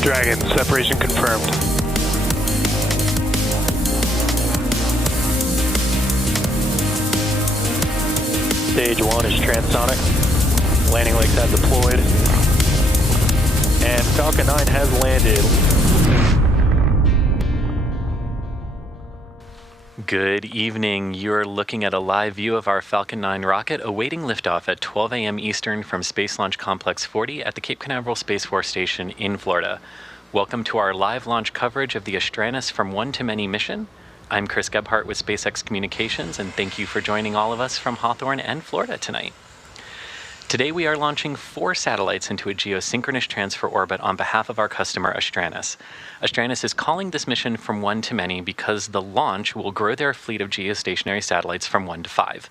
Dragon, separation confirmed. Stage 1 is transonic. Landing legs have deployed. And Falcon 9 has landed. Good evening. You're looking at a live view of our Falcon 9 rocket awaiting liftoff at 12 a.m. Eastern from Space Launch Complex 40 at the Cape Canaveral Space Force Station in Florida. Welcome to our live launch coverage of the Astranis from One to Many mission. I'm Chris Gebhardt with SpaceX Communications, and thank you for joining all of us from Hawthorne and Florida tonight. Today we are launching 4 satellites into a Geo Synchronous Transfer Orbit on behalf of our customer Astranis. Astranis is calling this mission from 1 to many because the launch will grow their fleet of geostationary satellites from 1 to 5.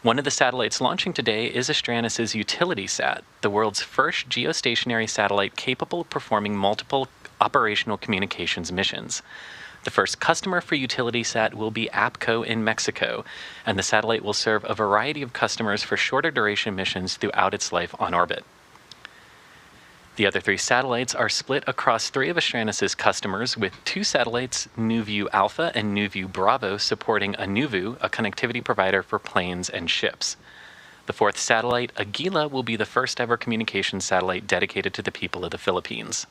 One of the satellites launching today is Astranis' UtilitySat, the world's first geostationary satellite capable of performing multiple operational communications missions. The first customer for UtilitySat will be APCO in Mexico, and the satellite will serve a variety of customers for shorter duration missions throughout its life on orbit. The other 3 satellites are split across 3 of Astranis' customers, with 2 satellites, NuView Alpha and NuView Bravo, supporting a NuView, a connectivity provider for planes and ships. The 4th satellite, AGILA, will be the first ever communications satellite dedicated to the people of the Philippines.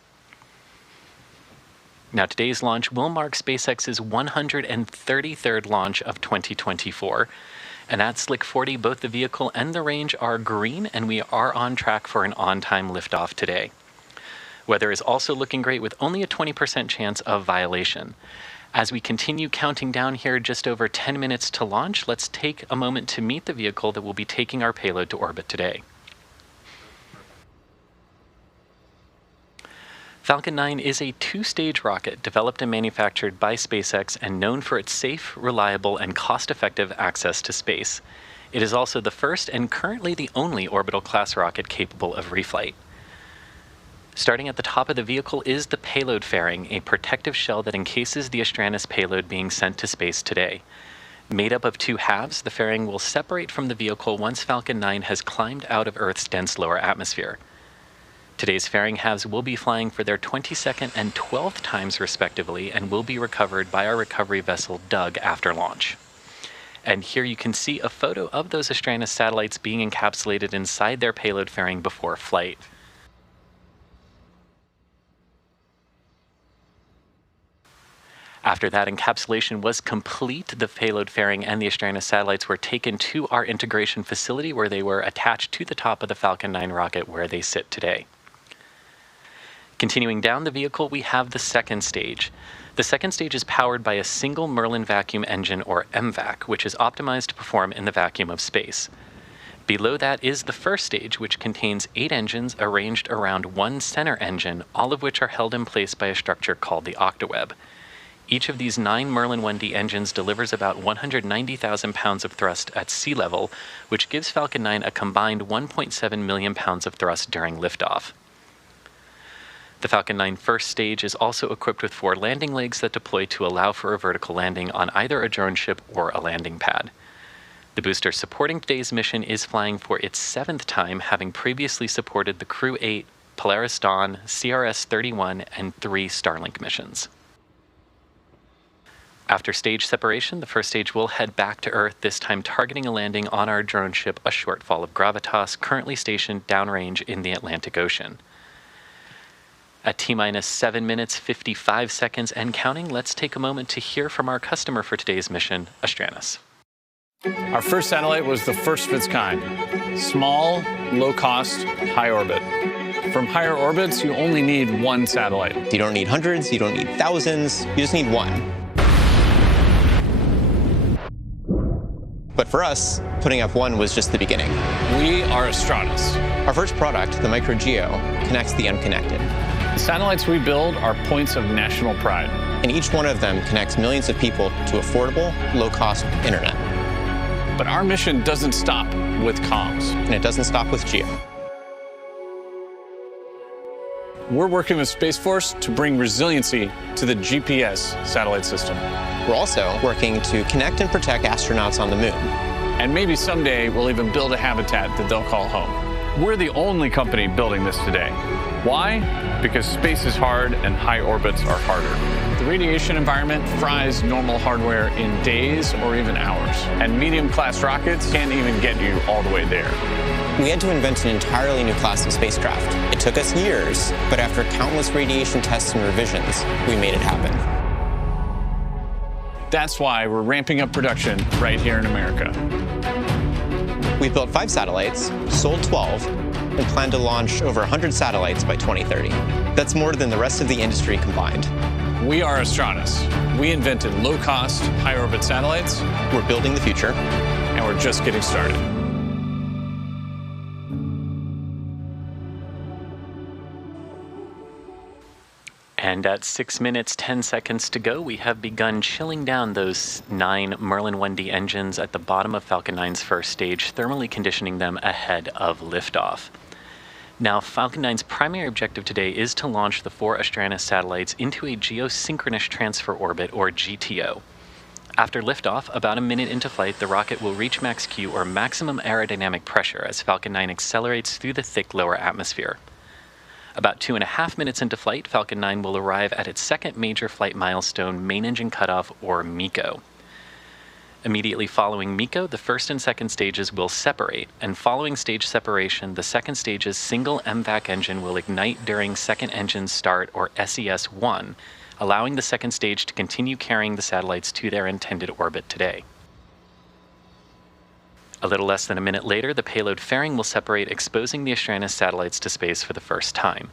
Now, today's launch will mark SpaceX's 133rd launch of 2024. And at SLC-40, both the vehicle and the range are green, and we are on track for an on-time liftoff today. Weather is also looking great with only a 20% chance of violation. As we continue counting down here just over 10 minutes to launch, let's take a moment to meet the vehicle that will be taking our payload to orbit today. Falcon 9 is a 2-stage rocket developed and manufactured by SpaceX and known for its safe, reliable, and cost-effective access to space. It is also the first and currently the only orbital class rocket capable of reflight. Starting at the top of the vehicle is the payload fairing, a protective shell that encases the Astranis payload being sent to space today. Made up of 2 halves, the fairing will separate from the vehicle once Falcon 9 has climbed out of Earth's dense lower atmosphere. Today's fairing halves will be flying for their 22nd and 12th times respectively and will be recovered by our recovery vessel Doug after launch. And here you can see a photo of those Astranis satellites being encapsulated inside their payload fairing before flight. After that encapsulation was complete, the payload fairing and the Astranis satellites were taken to our integration facility where they were attached to the top of the Falcon 9 rocket where they sit today. Continuing down the vehicle, we have the 2nd stage. The 2nd stage is powered by a single Merlin vacuum engine, or MVAC, which is optimized to perform in the vacuum of space. Below that is the 1st stage, which contains 8 engines arranged around one center engine, all of which are held in place by a structure called the octaweb. Each of these 9 Merlin 1D engines delivers about 190,000 pounds of thrust at sea level, which gives Falcon 9 a combined 1.7 million pounds of thrust during liftoff. The Falcon 9 first stage is also equipped with 4 landing legs that deploy to allow for a vertical landing on either a drone ship or a landing pad. The booster supporting today's mission is flying for its 7th time, having previously supported the Crew 8, Polaris Dawn, CRS-31, and 3 Starlink missions. After stage separation, the first stage will head back to Earth, this time targeting a landing on our drone ship, a Shortfall of Gravitas, currently stationed downrange in the Atlantic Ocean. At T-minus 7 minutes, 55 seconds and counting, let's take a moment to hear from our customer for today's mission, Astranis. Our first satellite was the first of its kind. Small, low-cost, high orbit. From higher orbits, you only need 1 satellite. You don't need hundreds, you don't need thousands, you just need 1. But for us, putting up 1 was just the beginning. We are Astranis. Our first product, the Micro Geo, connects the unconnected. The satellites we build are points of national pride. And each one of them connects millions of people to affordable, low-cost internet. But our mission doesn't stop with comms. And it doesn't stop with Geo. We're working with Space Force to bring resiliency to the GPS satellite system. We're also working to connect and protect astronauts on the moon. And maybe someday we'll even build a habitat that they'll call home. We're the only company building this today. Why? Because space is hard and high orbits are harder. The radiation environment fries normal hardware in days or even hours, and medium-class rockets can't even get you all the way there. We had to invent an entirely new class of spacecraft. It took us years, but after countless radiation tests and revisions, we made it happen. That's why we're ramping up production right here in America. We've built 5 satellites, sold 12, and plan to launch over 100 satellites by 2030. That's more than the rest of the industry combined. We are Astranis. We invented low-cost, high-orbit satellites. We're building the future. And we're just getting started. And at 6 minutes, 10 seconds to go, we have begun chilling down those 9 Merlin 1D engines at the bottom of Falcon 9's first stage, thermally conditioning them ahead of liftoff. Now, Falcon 9's primary objective today is to launch the 4 Astranis satellites into a Geo Synchronous Transfer Orbit, or GTO. After liftoff, about a minute into flight, the rocket will reach max Q, or maximum aerodynamic pressure, as Falcon 9 accelerates through the thick lower atmosphere. About 2.5 minutes into flight, Falcon 9 will arrive at its second major flight milestone, main engine cutoff, or MECO. Immediately following MECO, the first and second stages will separate, and following stage separation, the second stage's single MVAC engine will ignite during second engine start, or SES-1, allowing the second stage to continue carrying the satellites to their intended orbit today. A little less than a minute later, the payload fairing will separate, exposing the Astranis satellites to space for the first time.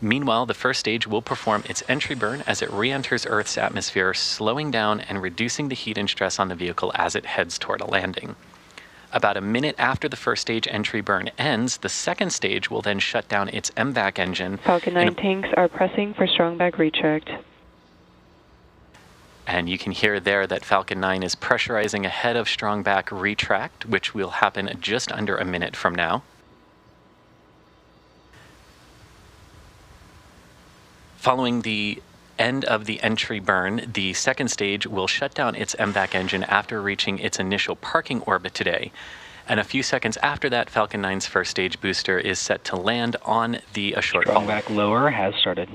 Meanwhile, the first stage will perform its entry burn as it re-enters Earth's atmosphere, slowing down and reducing the heat and stress on the vehicle as it heads toward a landing. About a minute after the first stage entry burn ends, the second stage will then shut down its MVAC engine. Falcon 9 tanks are pressing for strong back retract. And you can hear there that Falcon 9 is pressurizing ahead of strong back retract, which will happen just under a minute from now. Following the end of the entry burn, the second stage will shut down its MVAC engine after reaching its initial parking orbit today. And a few seconds after that, Falcon 9's first stage booster is set to land on the Shortfall. Strong back lower has started.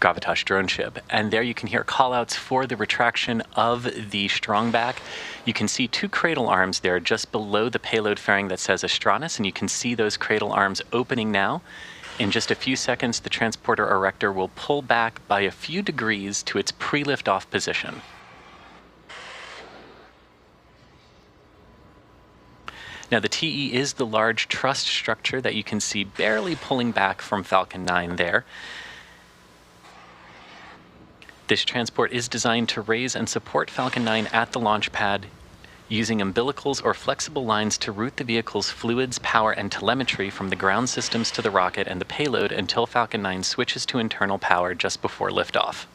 Gravitas Droneship. And there you can hear callouts for the retraction of the strong back. You can see 2 cradle arms there just below the payload fairing that says Astranis, and you can see those cradle arms opening now. In just a few seconds, the transporter erector will pull back by a few degrees to its pre-liftoff position. Now, the TE is the large truss structure that you can see barely pulling back from Falcon 9 there. This transport is designed to raise and support Falcon 9 at the launch pad using umbilicals or flexible lines to route the vehicle's fluids, power, and telemetry from the ground systems to the rocket and the payload until Falcon 9 switches to internal power just before liftoff.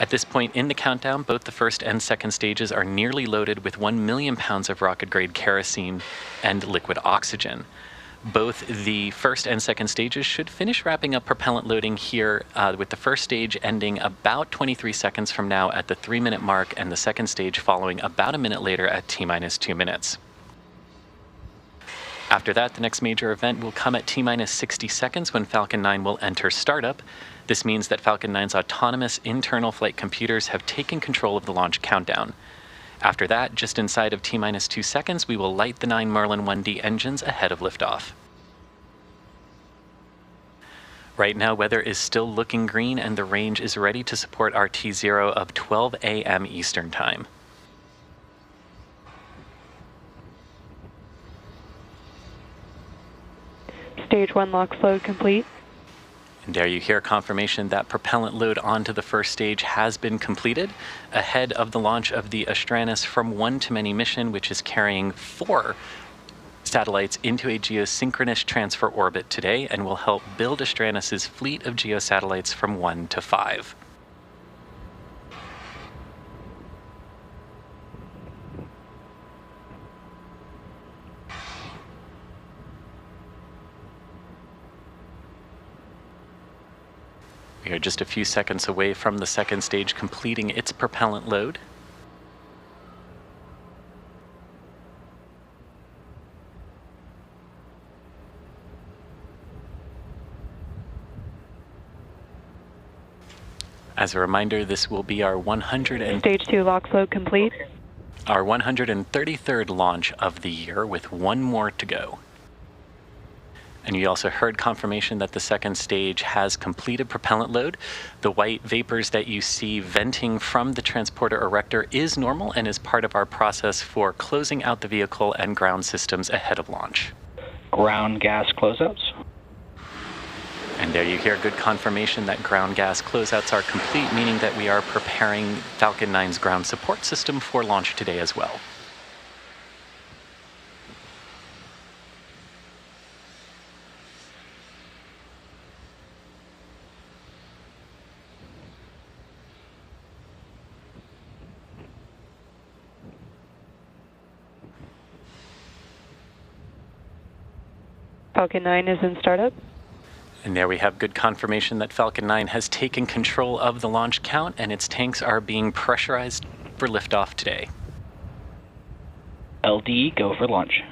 At this point in the countdown, both the first and second stages are nearly loaded with 1 million pounds of rocket-grade kerosene and liquid oxygen. Both the first and second stages should finish wrapping up propellant loading here, with the first stage ending about 23 seconds from now at the 3-minute mark, and the second stage following about a minute later at T-minus 2 minutes. After that, the next major event will come at T-minus 60 seconds when Falcon 9 will enter startup. This means that Falcon 9's autonomous internal flight computers have taken control of the launch countdown. After that, just inside of T-minus 2 seconds, we will light the 9 Merlin 1D engines ahead of liftoff. Right now, weather is still looking green and the range is ready to support our T0 of 12 a.m. Eastern Time. Stage 1 LOX load complete. And there you hear confirmation that propellant load onto the first stage has been completed ahead of the launch of the Astranis from One-to-Many mission, which is carrying 4 satellites into a geosynchronous transfer orbit today and will help build Astranis' fleet of geosatellites from 1 to 5. We are just a few seconds away from the second stage completing its propellant load. As a reminder, this will be our Stage 2 LOX load complete. our 133rd launch of the year, with one more to go. And you also heard confirmation that the second stage has completed propellant load. The white vapors that you see venting from the transporter erector is normal and is part of our process for closing out the vehicle and ground systems ahead of launch. Ground gas closeouts. And there you hear good confirmation that ground gas closeouts are complete, meaning that we are preparing Falcon 9's ground support system for launch today as well. Falcon 9 is in startup. And there we have good confirmation that Falcon 9 has taken control of the launch count and its tanks are being pressurized for liftoff today. LD, go for launch.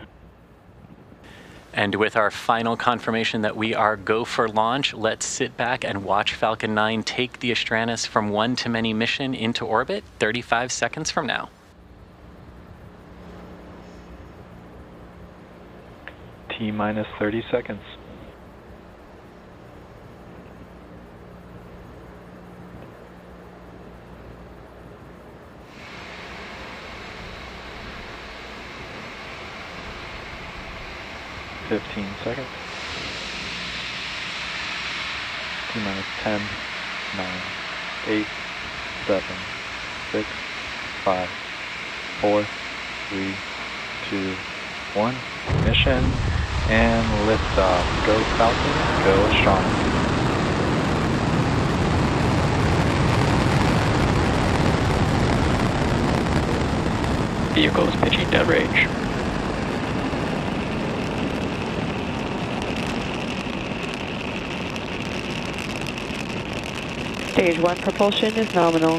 And with our final confirmation that we are go for launch, let's sit back and watch Falcon 9 take the Astranis from one to many mission into orbit 35 seconds from now. T-minus 30 seconds. Fifteen seconds. T-minus 10, 9, 8, 7, 6, 5, 4, 3, 2, 1. Mission and liftoff. Go Falcon, go Astranis. Vehicle is pitching dead range. Stage 1 propulsion is nominal.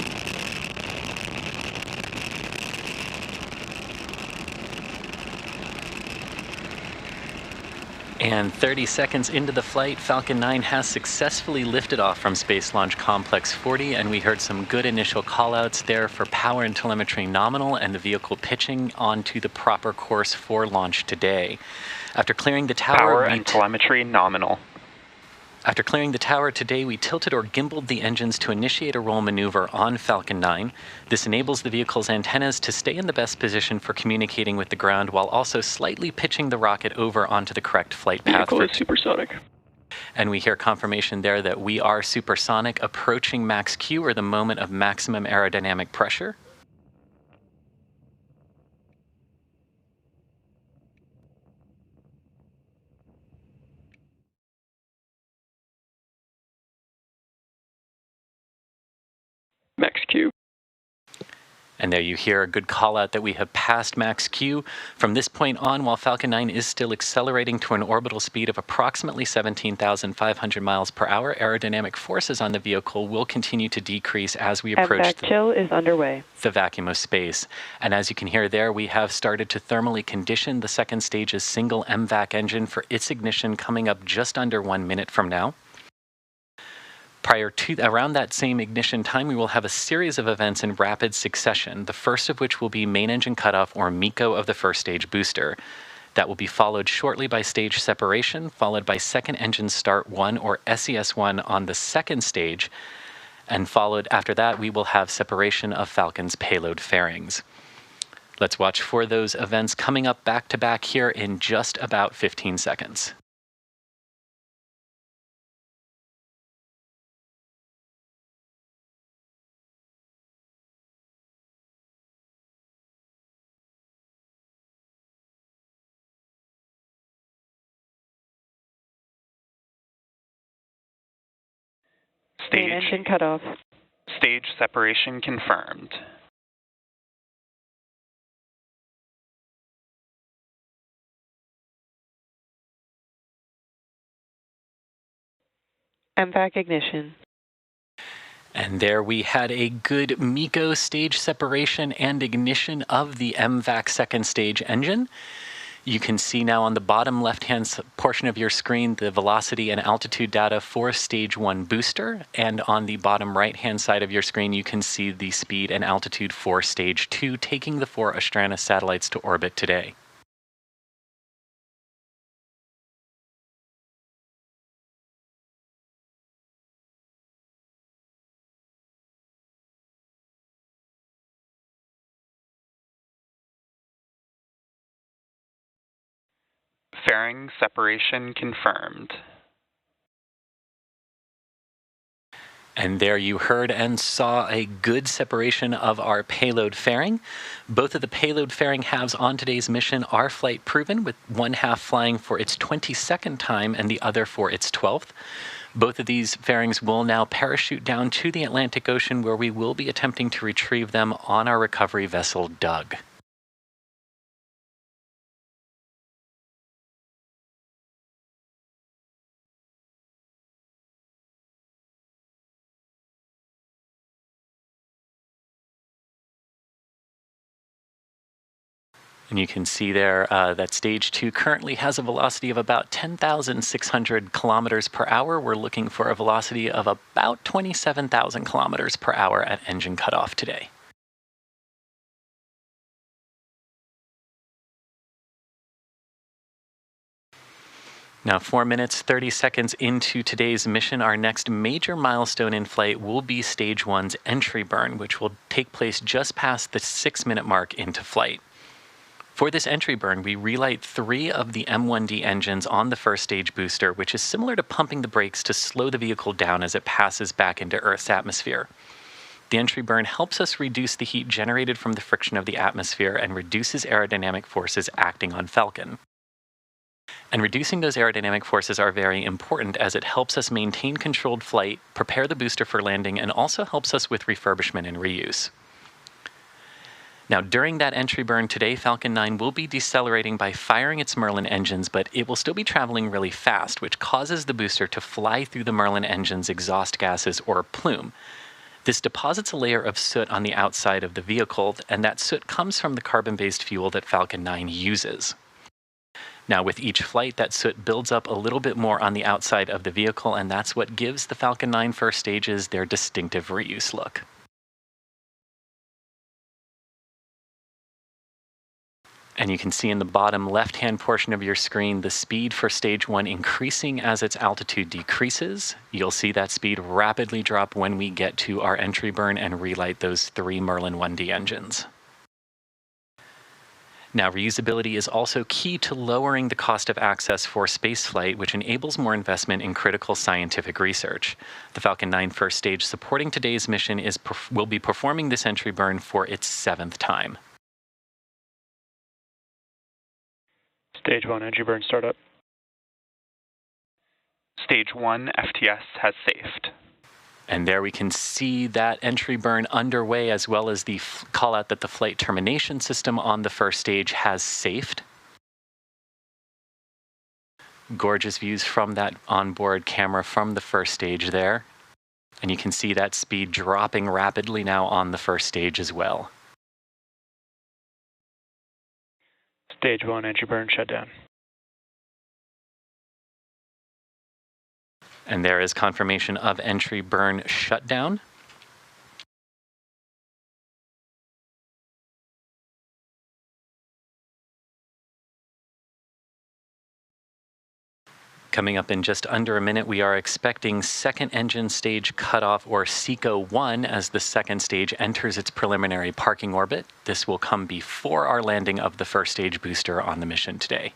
And 30 seconds into the flight, Falcon 9 has successfully lifted off from Space Launch Complex 40, and we heard some good initial callouts there for power and telemetry nominal and the vehicle pitching onto the proper course for launch today. After clearing the tower, power and telemetry nominal. After clearing the tower today, we tilted or gimbaled the engines to initiate a roll maneuver on Falcon 9. This enables the vehicle's antennas to stay in the best position for communicating with the ground while also slightly pitching the rocket over onto the correct flight path. Vehicle is supersonic. And we hear confirmation there that we are supersonic, approaching max Q, or the moment of maximum aerodynamic pressure. Max Q. And there you hear a good call out that we have passed max Q. From this point on, while Falcon 9 is still accelerating to an orbital speed of approximately 17,500 miles per hour, aerodynamic forces on the vehicle will continue to decrease as we approach chill is underway. The vacuum of space. And as you can hear there, we have started to thermally condition the second stage's single MVAC engine for its ignition coming up just under 1 minute from now. Prior to around that same ignition time, we will have a series of events in rapid succession, the first of which will be main engine cutoff, or MECO, of the first stage booster. That will be followed shortly by stage separation, followed by second engine start 1, or SES1, on the second stage, and followed after that we will have separation of Falcon's payload fairings. Let's watch for those events coming up back to back here in just about 15 seconds. Main engine cutoff. Stage separation confirmed. MVAC ignition. And there we had a good MECO stage separation and ignition of the MVAC second stage engine. You can see now on the bottom left-hand portion of your screen the velocity and altitude data for Stage 1 booster, and on the bottom right-hand side of your screen you can see the speed and altitude for Stage 2, taking the 4 Astranis satellites to orbit today. Fairing separation confirmed. And there you heard and saw a good separation of our payload fairing. Both of the payload fairing halves on today's mission are flight proven, with one half flying for its 22nd time and the other for its 12th. Both of these fairings will now parachute down to the Atlantic Ocean, where we will be attempting to retrieve them on our recovery vessel, Doug. And you can see there that Stage 2 currently has a velocity of about 10,600 kilometers per hour. We're looking for a velocity of about 27,000 kilometers per hour at engine cutoff today. Now, 4 minutes, 30 seconds into today's mission, our next major milestone in flight will be Stage 1's entry burn, which will take place just past the 6-minute mark into flight. For this entry burn, we relight 3 of the M1D engines on the first stage booster, which is similar to pumping the brakes to slow the vehicle down as it passes back into Earth's atmosphere. The entry burn helps us reduce the heat generated from the friction of the atmosphere and reduces aerodynamic forces acting on Falcon. And reducing those aerodynamic forces are very important, as it helps us maintain controlled flight, prepare the booster for landing, and also helps us with refurbishment and reuse. Now, during that entry burn today, Falcon 9 will be decelerating by firing its Merlin engines, but it will still be traveling really fast, which causes the booster to fly through the Merlin engine's exhaust gases, or plume. This deposits a layer of soot on the outside of the vehicle, and that soot comes from the carbon-based fuel that Falcon 9 uses. Now, with each flight, that soot builds up a little bit more on the outside of the vehicle, and that's what gives the Falcon 9 first stages their distinctive reuse look. And you can see in the bottom left-hand portion of your screen the speed for Stage 1 increasing as its altitude decreases. You'll see that speed rapidly drop when we get to our entry burn and relight those 3 Merlin 1D engines. Now, reusability is also key to lowering the cost of access for spaceflight, which enables more investment in critical scientific research. The Falcon 9 first stage supporting today's mission will be performing this entry burn for its 7th time. Stage 1 entry burn startup. Stage 1 FTS has safed. And there we can see that entry burn underway, as well as the call out that the flight termination system on the first stage has safed. Gorgeous views from that onboard camera from the first stage there. And you can see that speed dropping rapidly now on the first stage as well. Stage 1 entry burn shutdown. And there is confirmation of entry burn shutdown. Coming up in just under a minute, we are expecting second engine stage cutoff, or SECO 1, as the second stage enters its preliminary parking orbit. This will come before our landing of the first stage booster on the mission today.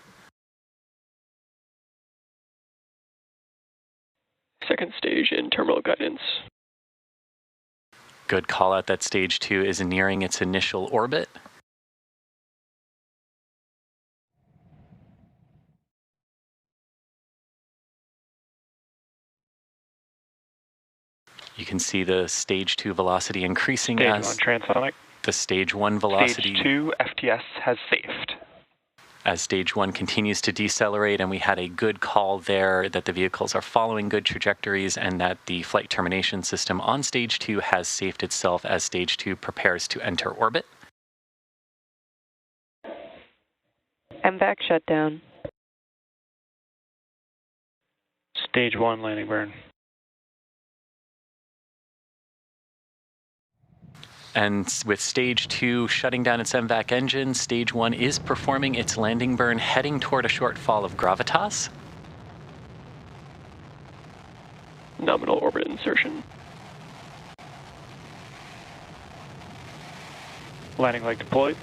Second stage in terminal guidance. Good call out that Stage 2 is nearing its initial orbit. You can see the Stage 2 velocity increasing as Stage 1 transonic. The Stage 1 velocity. Stage 2 FTS has safed. As Stage 1 continues to decelerate, and we had a good call there that the vehicles are following good trajectories and that the flight termination system on Stage 2 has safed itself as Stage 2 prepares to enter orbit. MVAC shutdown. Stage 1 landing burn. And with stage 2 shutting down its MVAC engine, stage 1 is performing its landing burn, heading toward a shortfall of Gravitas. Nominal orbit insertion. Landing leg deployed.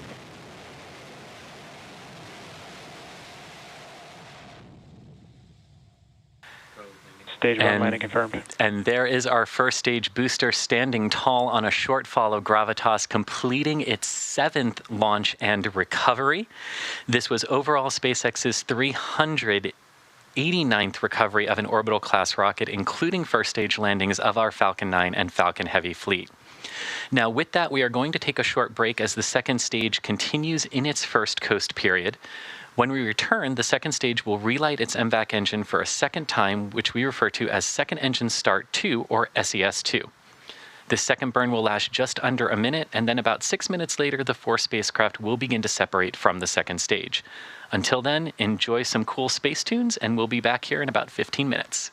Stage 1 landing confirmed. And there is our first stage booster standing tall on a shortfall of Gravitas, completing its 7th launch and recovery. This was overall SpaceX's 389th recovery of an orbital class rocket, including first stage landings of our Falcon 9 and Falcon Heavy fleet. Now, with that, we are going to take a short break as the second stage continues in its first coast period. When we return, the second stage will relight its MVAC engine for a second time, which we refer to as Second Engine Start 2, or SES-2. This second burn will last just under a minute, and then about 6 minutes later, the 4 spacecraft will begin to separate from the second stage. Until then, enjoy some cool space tunes, and we'll be back here in about 15 minutes.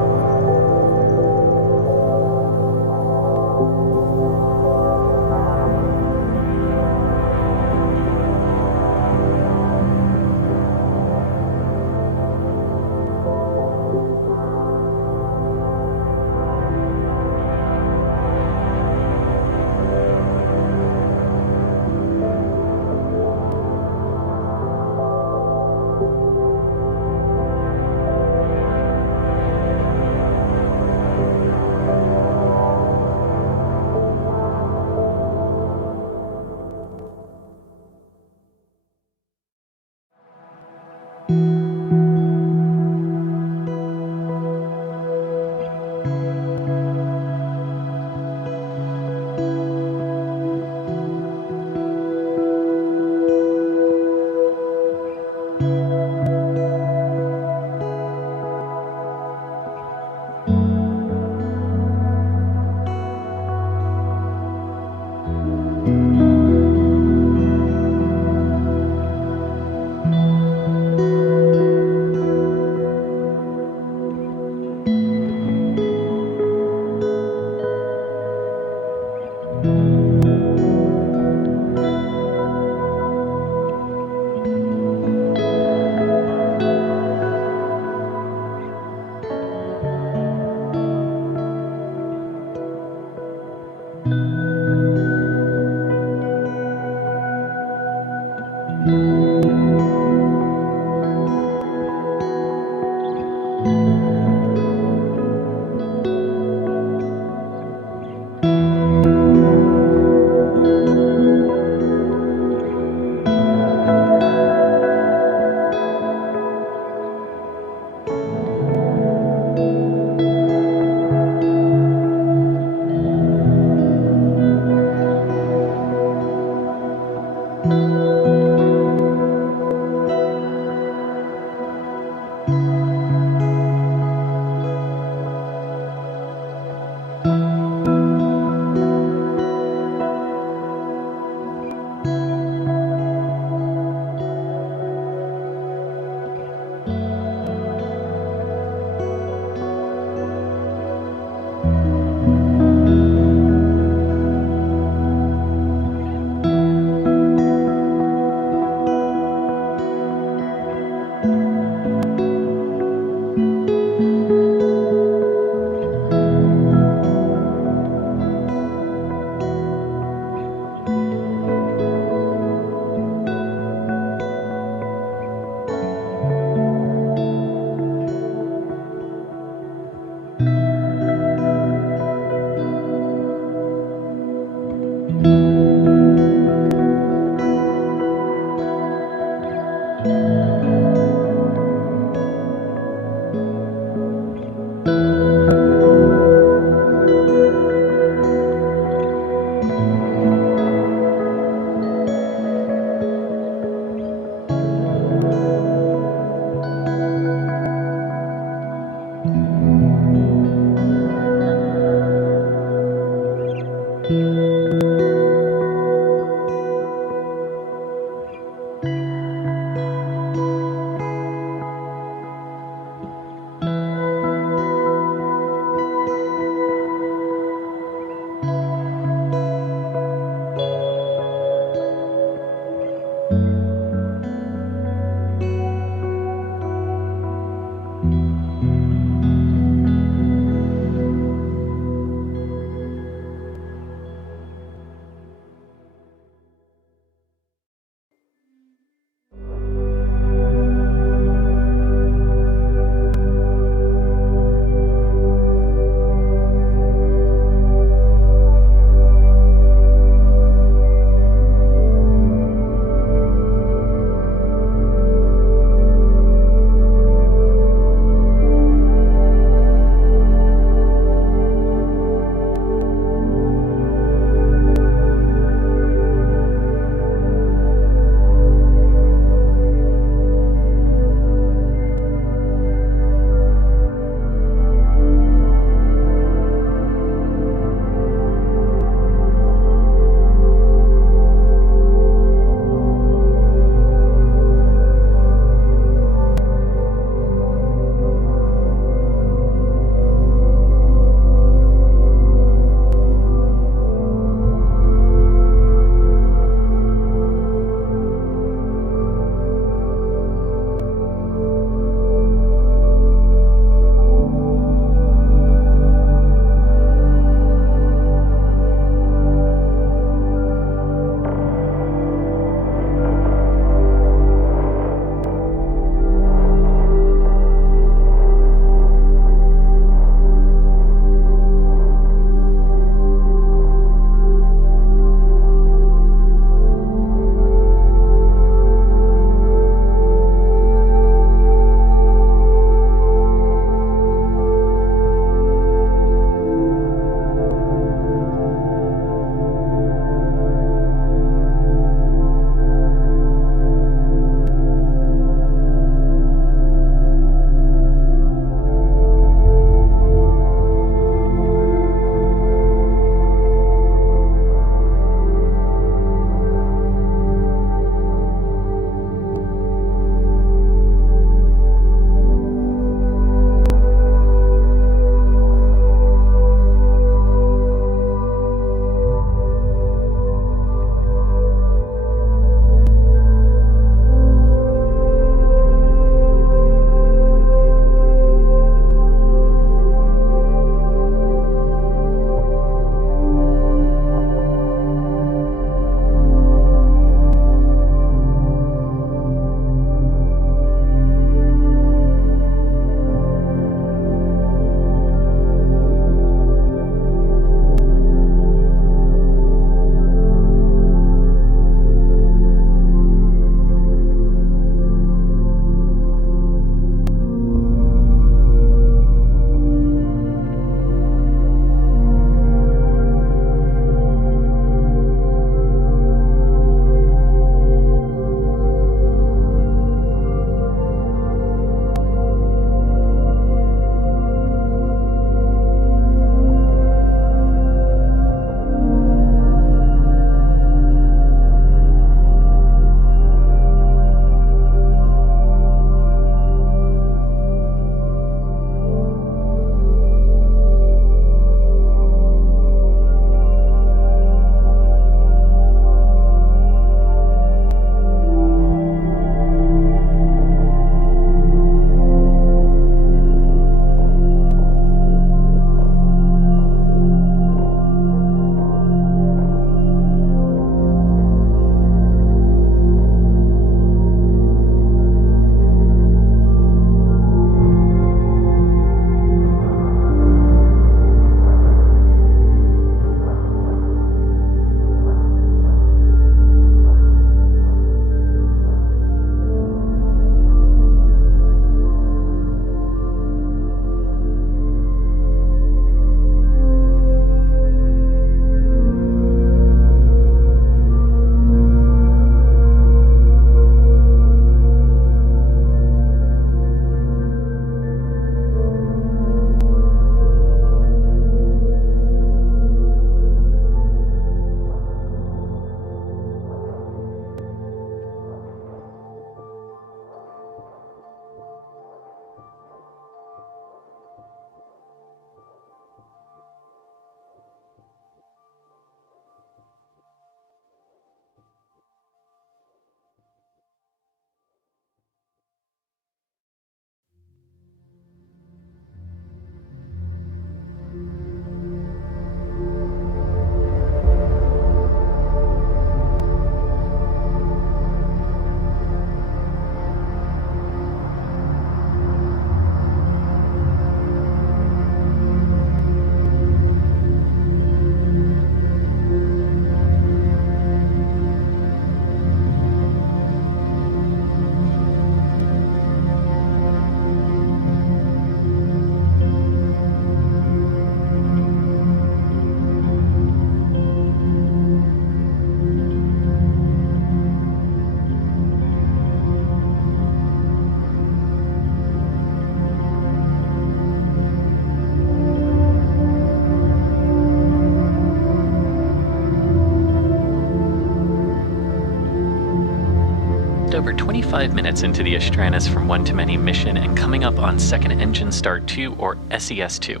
just over 25 minutes into the Astranis from one-to-many mission and coming up on second engine start 2 or SES2.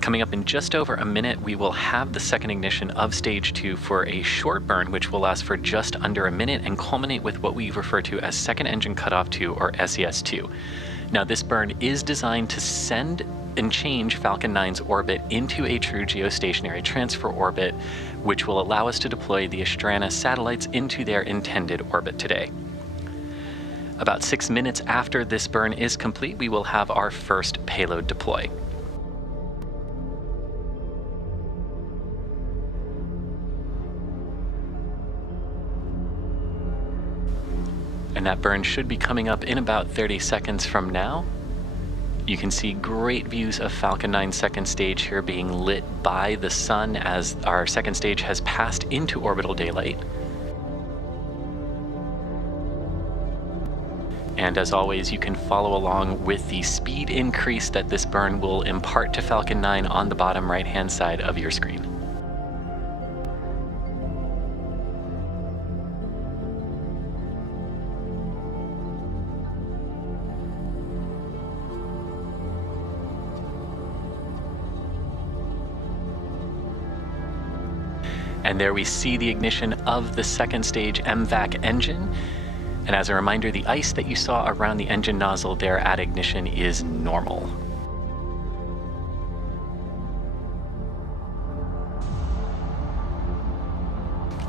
Coming up in just over a minute, we will have the second ignition of stage 2 for a short burn, which will last for just under a minute and culminate with what we refer to as second engine cutoff 2 or SES2. Now, this burn is designed to send and change Falcon 9's orbit into a true geostationary transfer orbit, which will allow us to deploy the Astranis satellites into their intended orbit today. About 6 minutes after this burn is complete, we will have our first payload deploy. And that burn should be coming up in about 30 seconds from now. You can see great views of Falcon 9's second stage here being lit by the sun as our second stage has passed into orbital daylight. And as always, you can follow along with the speed increase that this burn will impart to Falcon 9 on the bottom right-hand side of your screen. And there we see the ignition of the second stage MVAC engine. And as a reminder, the ice that you saw around the engine nozzle there at ignition is normal.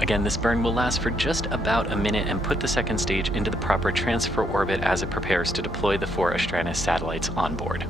Again, this burn will last for just about a minute and put the second stage into the proper transfer orbit as it prepares to deploy the 4 Astranis satellites on board.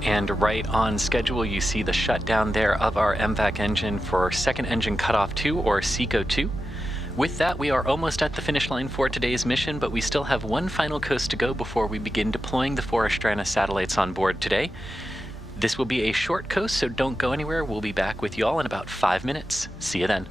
And right on schedule, you see the shutdown there of our MVAC engine for second engine cutoff 2 or SECO 2. With that, we are almost at the finish line for today's mission, but we still have one final coast to go before we begin deploying the 4 Astranis satellites on board today. This will be a short coast, so don't go anywhere. We'll be back with you all in about 5 minutes. See you then.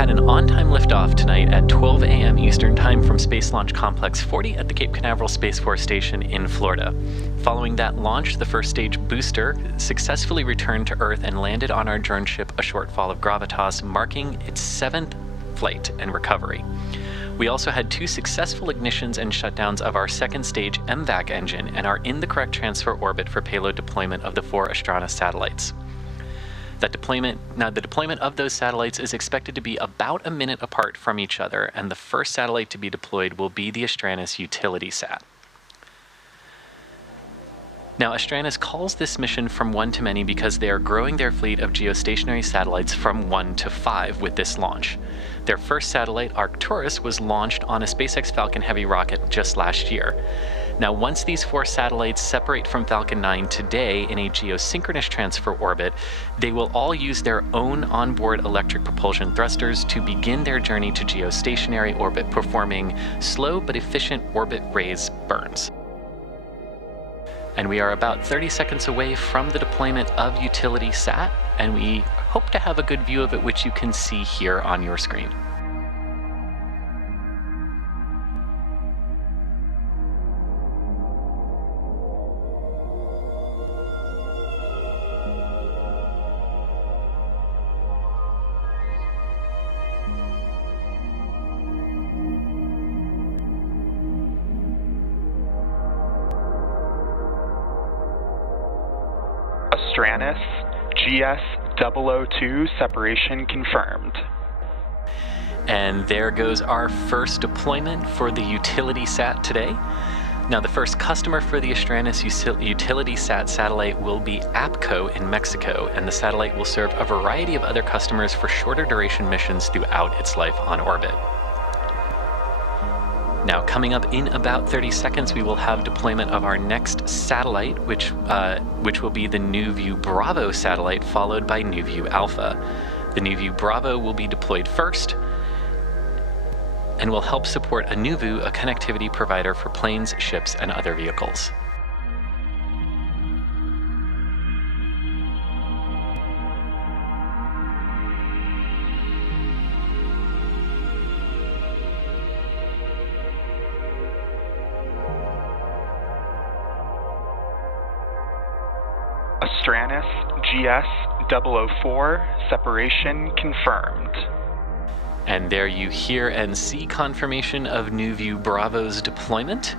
had an on-time liftoff tonight at 12 a.m. Eastern Time from Space Launch Complex 40 at the Cape Canaveral Space Force Station in Florida. Following that launch, the first stage booster successfully returned to Earth and landed on our Droneship, a Shortfall of Gravitas, marking its 7th flight and recovery. We also had 2 successful ignitions and shutdowns of our second stage MVAC engine and are in the correct transfer orbit for payload deployment of the 4 Astranis satellites. The deployment of those satellites is expected to be about a minute apart from each other, and the first satellite to be deployed will be the Astranis UtilitySat. Now, Astranis calls this mission from 1 to many because they are growing their fleet of geostationary satellites from 1 to 5 with this launch. Their first satellite, Arcturus, was launched on a SpaceX Falcon Heavy rocket just last year. Now, once these 4 satellites separate from Falcon 9 today in a geosynchronous transfer orbit, they will all use their own onboard electric propulsion thrusters to begin their journey to geostationary orbit, performing slow but efficient orbit raise burns. And we are about 30 seconds away from the deployment of UtilitySat, and we hope to have a good view of it, which you can see here on your screen. Astranis, GS002 separation confirmed. And there goes our first deployment for the UtilitySat today. Now, the first customer for the Astranis UtilitySat satellite will be APCO in Mexico, and the satellite will serve a variety of other customers for shorter duration missions throughout its life on orbit. Now, coming up in about 30 seconds, we will have deployment of our next satellite, which will be the NuView Bravo satellite, followed by NuView Alpha. The NuView Bravo will be deployed first and will help support a NuView, a connectivity provider for planes, ships, and other vehicles. Astranis, GS004 separation confirmed. And there you hear and see confirmation of NuView Bravo's deployment.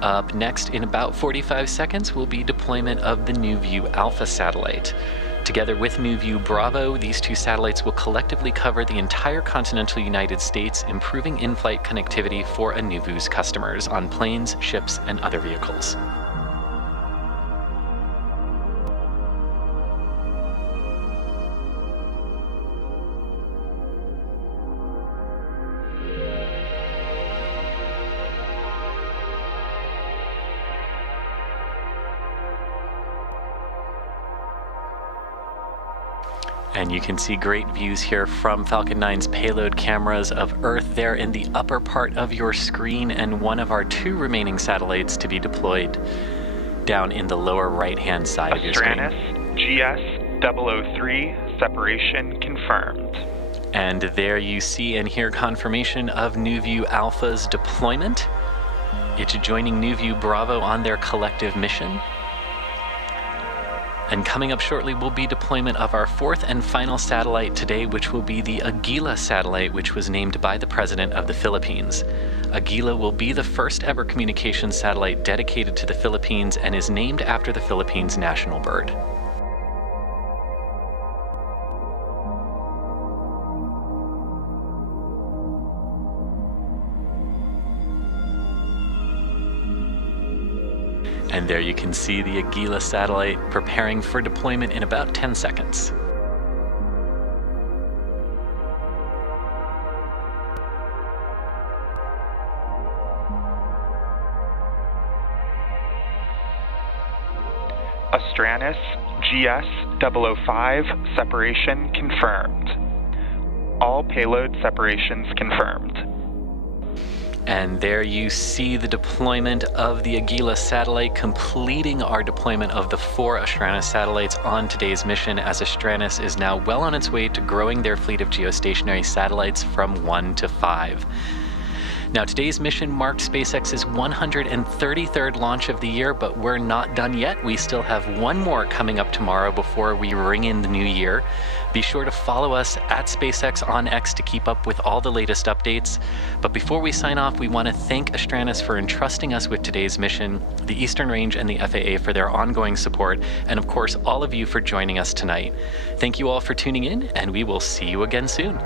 Up next, in about 45 seconds, will be deployment of the NuView Alpha satellite. Together with NuView Bravo, these 2 satellites will collectively cover the entire continental United States, improving in-flight connectivity for a NuView's customers on planes, ships, and other vehicles. And you can see great views here from Falcon 9's payload cameras of Earth there in the upper part of your screen, and one of our 2 remaining satellites to be deployed down in the lower right-hand side of your screen. Astranis, GS003 separation confirmed. And there you see and hear confirmation of NuView Alpha's deployment. It's joining NuView Bravo on their collective mission. And coming up shortly will be deployment of our 4th and final satellite today, which will be the AGILA satellite, which was named by the President of the Philippines. AGILA will be the first ever communications satellite dedicated to the Philippines and is named after the Philippines' national bird. And there you can see the AGILA satellite preparing for deployment in about 10 seconds. Astranis, GS005 separation confirmed. All payload separations confirmed. And there you see the deployment of the AGILA satellite, completing our deployment of the 4 Astranis satellites on today's mission, as Astranis is now well on its way to growing their fleet of geostationary satellites from 1 to 5. Now, today's mission marked SpaceX's 133rd launch of the year, but we're not done yet. We still have one more coming up tomorrow before we ring in the new year. Be sure to follow us at SpaceX on X to keep up with all the latest updates. But before we sign off, we want to thank Astranis for entrusting us with today's mission, the Eastern Range and the FAA for their ongoing support, and of course, all of you for joining us tonight. Thank you all for tuning in, and we will see you again soon.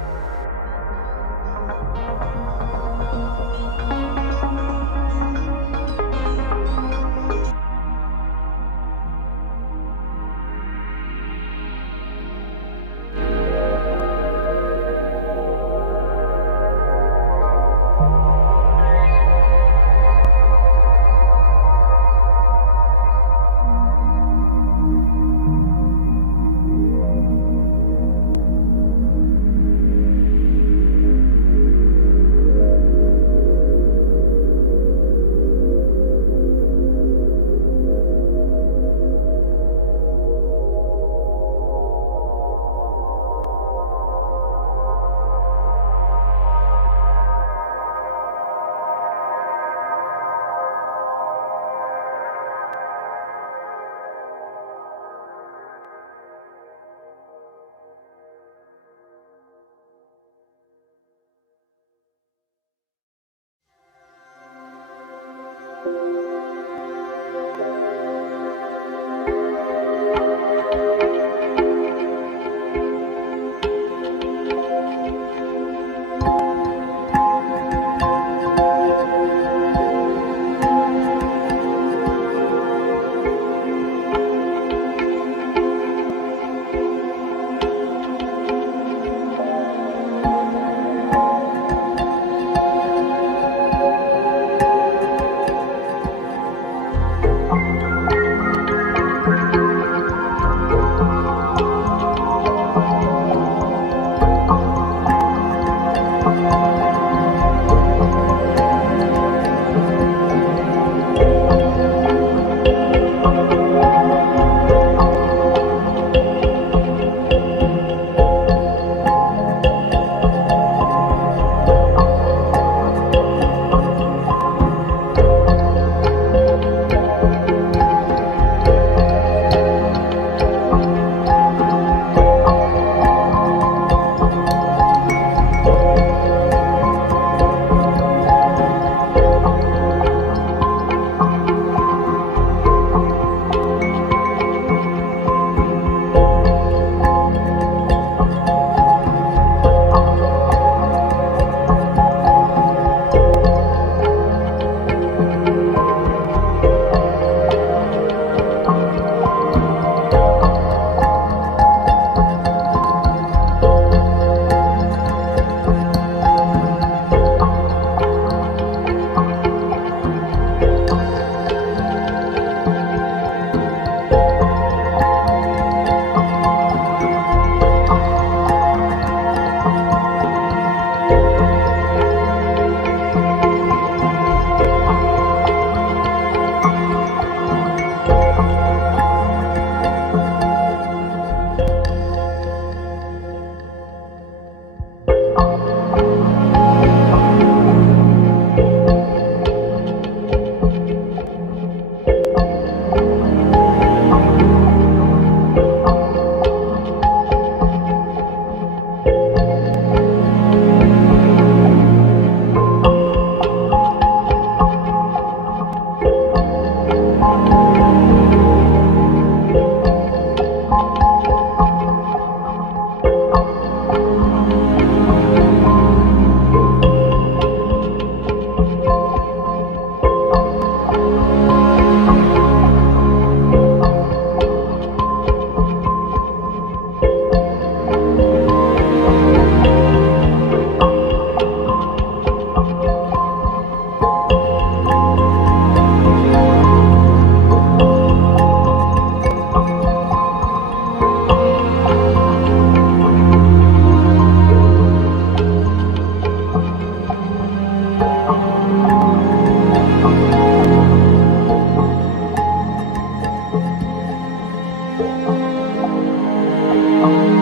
Alpha.